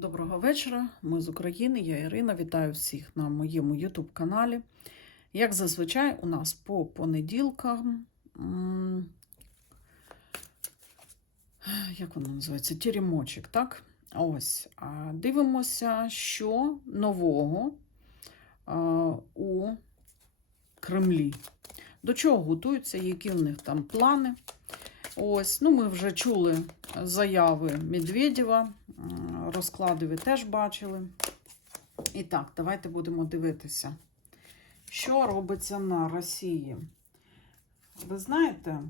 Доброго вечора. Ми з України. Я Ірина. Вітаю всіх на моєму YouTube каналі. Як зазвичай, у нас по понеділкам. Як воно називається? Тірімочок, так? Ось. Дивимося, що нового у Кремлі. До чого готуються, які в них там плани. Ось, ну ми вже чули заяви Медведєва, розклади ви теж бачили. І так, давайте будемо дивитися, що робиться на Росії. Ви знаєте,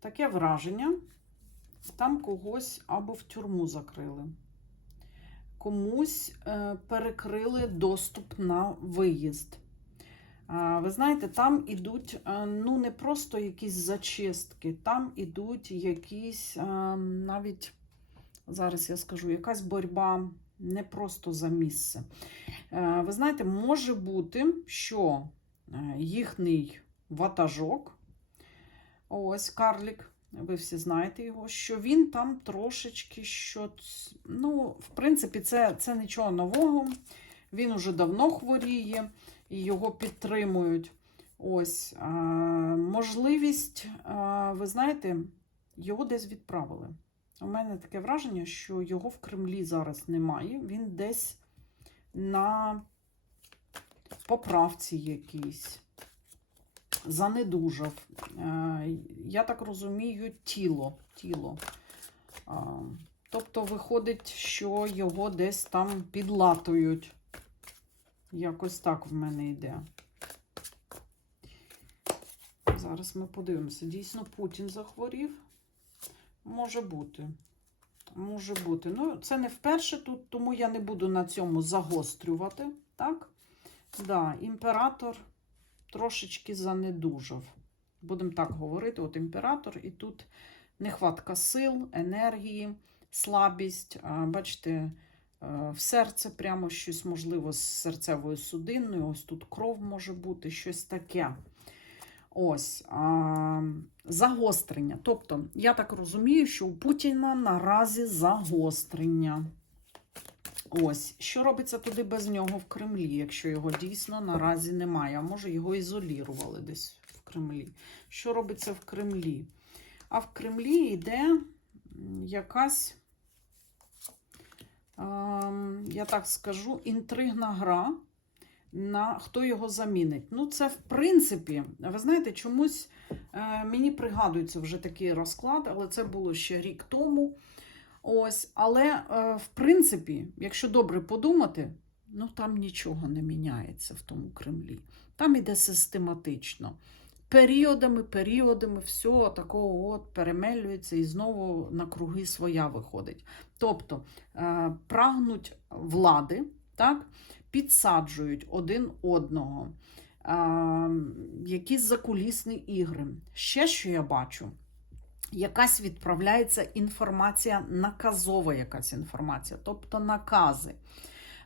таке враження, там когось або в тюрму закрили, комусь е, перекрили доступ на виїзд. Ви знаєте, там ідуть е, ну не просто якісь зачистки, там ідуть якісь е, навіть, зараз я скажу, якась боротьба не просто за місце. Е, Ви знаєте, може бути, що їхній ватажок, ось Карлік, ви всі знаєте його, що він там трошечки що, ну, в принципі, це, це нічого нового. Він уже давно хворіє і його підтримують. Ось а, можливість, а, ви знаєте, його десь відправили. У мене таке враження, що його в Кремлі зараз немає. Він десь на поправці якійсь. Занедужав. Я так розумію, тіло. тіло. Тобто виходить, що його десь там підлатують. Якось так в мене йде. Зараз ми подивимося. Дійсно, Путін захворів. Може бути. Може бути. Ну, це не вперше тут, тому я не буду на цьому загострювати. Так? Да, імператор трошечки занедужав. Будемо так говорити: от імператор, і тут нехватка сил, енергії, слабість. Бачите, в серце прямо щось, можливо, з серцевою судинною. Ось тут кров може бути, щось таке. Ось а, загострення. Тобто, я так розумію, що у Путіна наразі загострення. Ось, що робиться туди без нього в Кремлі, якщо його дійсно наразі немає. Може, його ізолірували десь в Кремлі. Що робиться в Кремлі? А в Кремлі йде якась, я так скажу, інтригна гра на хто його замінить. Ну, це, в принципі, ви знаєте, чомусь е, мені пригадується вже такий розклад, але це було ще рік тому. Ось, але, е, в принципі, якщо добре подумати, ну там нічого не міняється в тому Кремлі. Там іде систематично. Періодами, періодами, все такого от перемелюється і знову на круги своя виходить. Тобто е, прагнуть влади, так, підсаджують один одного, е, якісь закулісні ігри. Ще що я бачу, якась відправляється інформація, наказова якась інформація, тобто накази.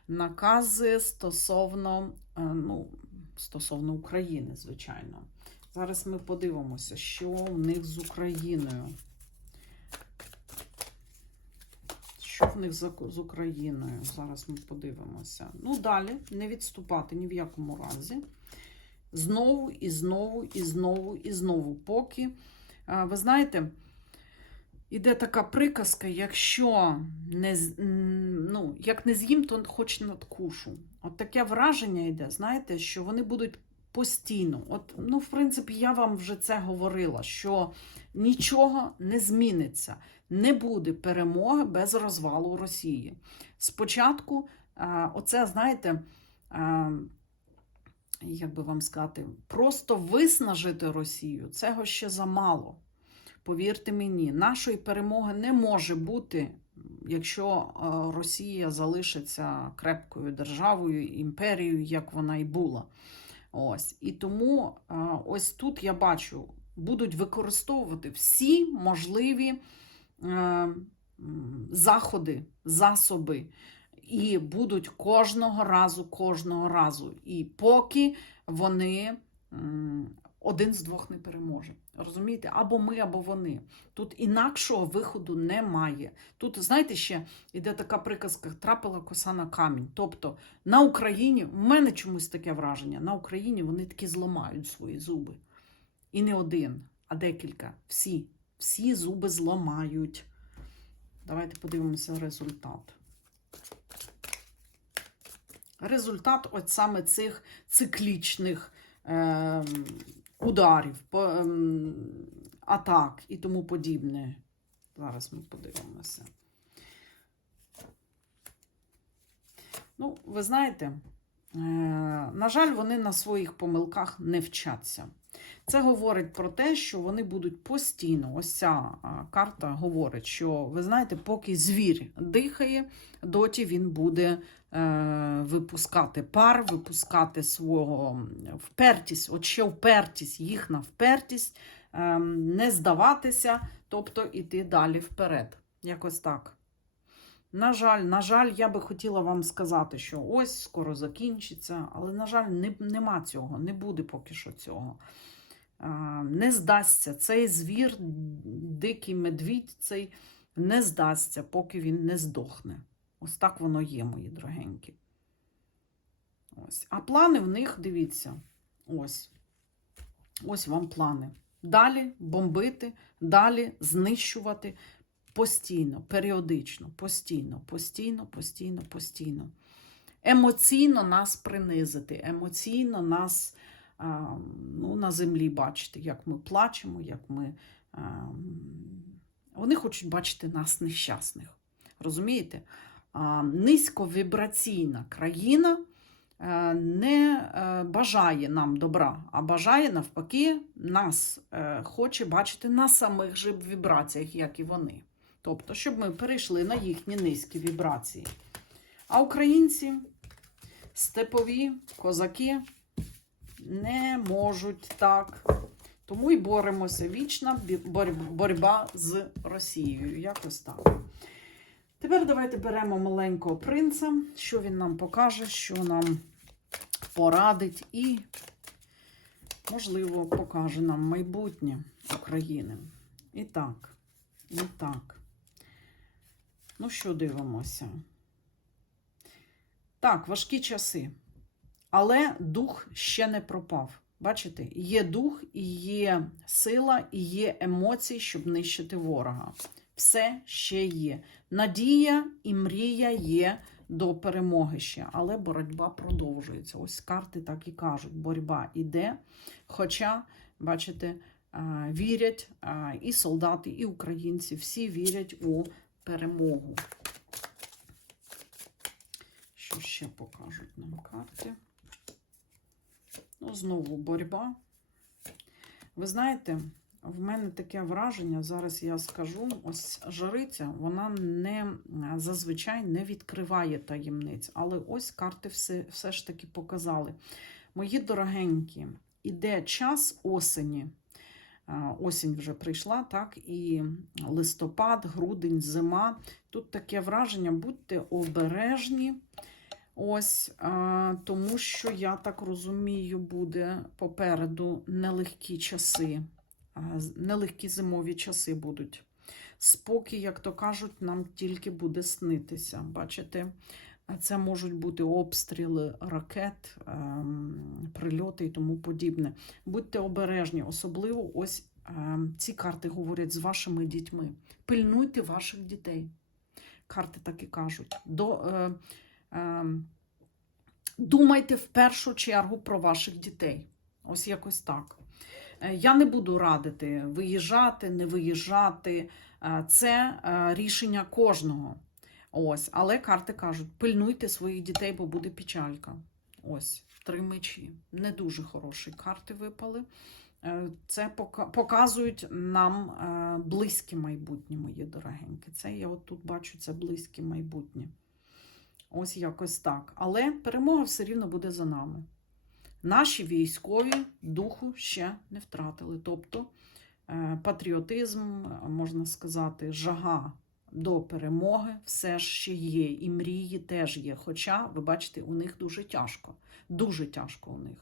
Накази стосовно, е, ну, стосовно України, звичайно. Зараз ми подивимося, що в них з Україною. Що в них з Україною? Зараз ми подивимося. Ну, далі не відступати ні в якому разі. Знову і знову, і знову, і знову. Поки, ви знаєте, іде така приказка: якщо не, ну, як не з'їм, то хоч надкушу. От таке враження йде, знаєте, що вони будуть постійно. От, ну, в принципі, я вам вже це говорила, що нічого не зміниться. Не буде перемоги без розвалу Росії. Спочатку, а, оце, знаєте, а, як би вам сказати, просто виснажити Росію цього ще замало. Повірте мені, нашої перемоги не може бути, якщо е, Росія залишиться крепкою державою, імперією, як вона і була. Ось. І тому ось тут я бачу, будуть використовувати всі можливі е, заходи, засоби. І будуть кожного разу, кожного разу. І поки вони один з двох не переможе. Розумієте? Або ми, або вони. Тут інакшого виходу немає. Тут, знаєте, ще йде така приказка: трапила коса на камінь. Тобто на Україні, в мене чомусь таке враження, на Україні вони таки зламають свої зуби. І не один, а декілька. Всі. Всі зуби зламають. Давайте подивимося результат. Результат от саме цих циклічних е, ударів, ем, атак і тому подібне. Зараз ми подивимося. Ну, ви знаєте, е, на жаль, вони на своїх помилках не вчаться. Це говорить про те, що вони будуть постійно. Ось ця карта говорить, що ви знаєте, поки звір дихає, доті він буде е, випускати пар, випускати свого впертість, от ще впертість, їхня впертість, е, не здаватися, тобто іти далі вперед. Якось так. На жаль, на жаль, я би хотіла вам сказати, що ось скоро закінчиться, але, на жаль, не, нема цього, не буде поки що цього. Не здасться цей звір, дикий медвідь, цей не здасться, поки він не здохне. Ось так воно є, мої дорогенькі. Ось. А плани в них, дивіться, ось. Ось вам плани. Далі бомбити, далі знищувати постійно, періодично, постійно, постійно, постійно, постійно. Емоційно нас принизити, емоційно нас ну, на землі бачити, як ми плачемо, як ми. Вони хочуть бачити нас нещасних. Розумієте? Низьковібраційна країна е, не е, бажає нам добра, а бажає навпаки нас е, хоче бачити на самих же вібраціях, як і вони. Тобто, щоб ми перейшли на їхні низькі вібрації. А українці, степові, козаки не можуть так. Тому і боремося. Вічна боротьба з Росією. Якось так. Тепер давайте беремо маленького принца, що він нам покаже, що нам порадить і, можливо, покаже нам майбутнє України. І так, і так. Ну що дивимося? Так, важкі часи. Але дух ще не пропав. Бачите, є дух, і є сила, і є емоції, щоб нищити ворога. Все ще є. Надія і мрія є до перемоги ще, але боротьба продовжується. Ось карти так і кажуть: боротьба іде. Хоча, бачите, вірять і солдати, і українці, всі вірять у перемогу. Що ще покажуть нам карти? Ну, знову боротьба. Ви знаєте, в мене таке враження, зараз я скажу, ось жариця, вона не зазвичай не відкриває таємниць. Але ось карти все, все ж таки показали. Мої дорогенькі, іде час осені. Осінь вже прийшла, так, і листопад, грудень, зима. Тут таке враження, будьте обережні. Ось, а, тому що, я так розумію, буде попереду нелегкі часи, а, нелегкі зимові часи будуть. Спокій, як то кажуть, нам тільки буде снитися. Бачите, це можуть бути обстріли ракет, ем, прильоти і тому подібне. Будьте обережні, особливо ось ем, ці карти говорять з вашими дітьми. Пильнуйте ваших дітей. Карти так і кажуть. До, е, Думайте в першу чергу про ваших дітей. Ось якось так. Е, Я не буду радити виїжджати, не виїжджати. Е, Це е, рішення кожного. Ось, але карти кажуть: пильнуйте своїх дітей, бо буде печалька. Ось, три мечі. Не дуже хороші карти випали. Це показують нам близьке майбутнє, мої дорогенькі. Це я от тут бачу це близьке майбутнє. Ось якось так. Але перемога все рівно буде за нами. Наші військові духу ще не втратили. Тобто е, патріотизм, можна сказати, жага до перемоги все ще є. І мрії теж є. Хоча, ви бачите, у них дуже тяжко. Дуже тяжко у них.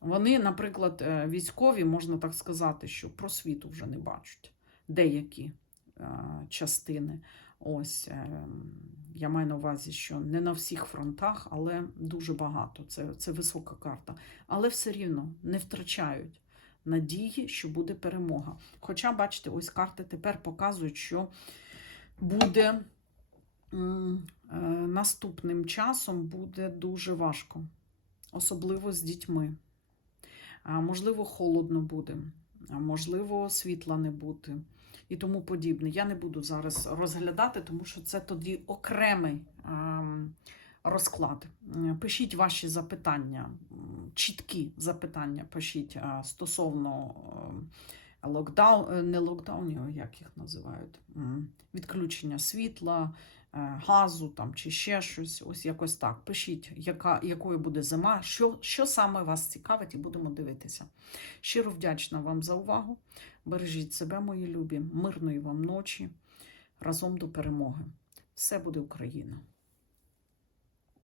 Вони, наприклад, е, військові, можна так сказати, що просвіту вже не бачать. Деякі е, частини. Ось е, я маю на увазі, що не на всіх фронтах, але дуже багато. Це, це висока карта. Але все рівно не втрачають надії, що буде перемога. Хоча, бачите, ось карти тепер показують, що буде е, наступним часом буде дуже важко, особливо з дітьми. Можливо, холодно буде, а можливо, світла не буде і тому подібне. Я не буду зараз розглядати, тому що це тоді окремий ем, розклад. Пишіть ваші запитання, чіткі запитання пишіть стосовно ем, локдаун, е, не локдаунів, як їх називають, відключення світла, е, газу там, чи ще щось. Ось якось так. Пишіть, яка, якою буде зима, що, що саме вас цікавить, і будемо дивитися. Щиро вдячна вам за увагу. Бережіть себе, мої любі, мирної вам ночі. Разом до перемоги. Все буде Україна!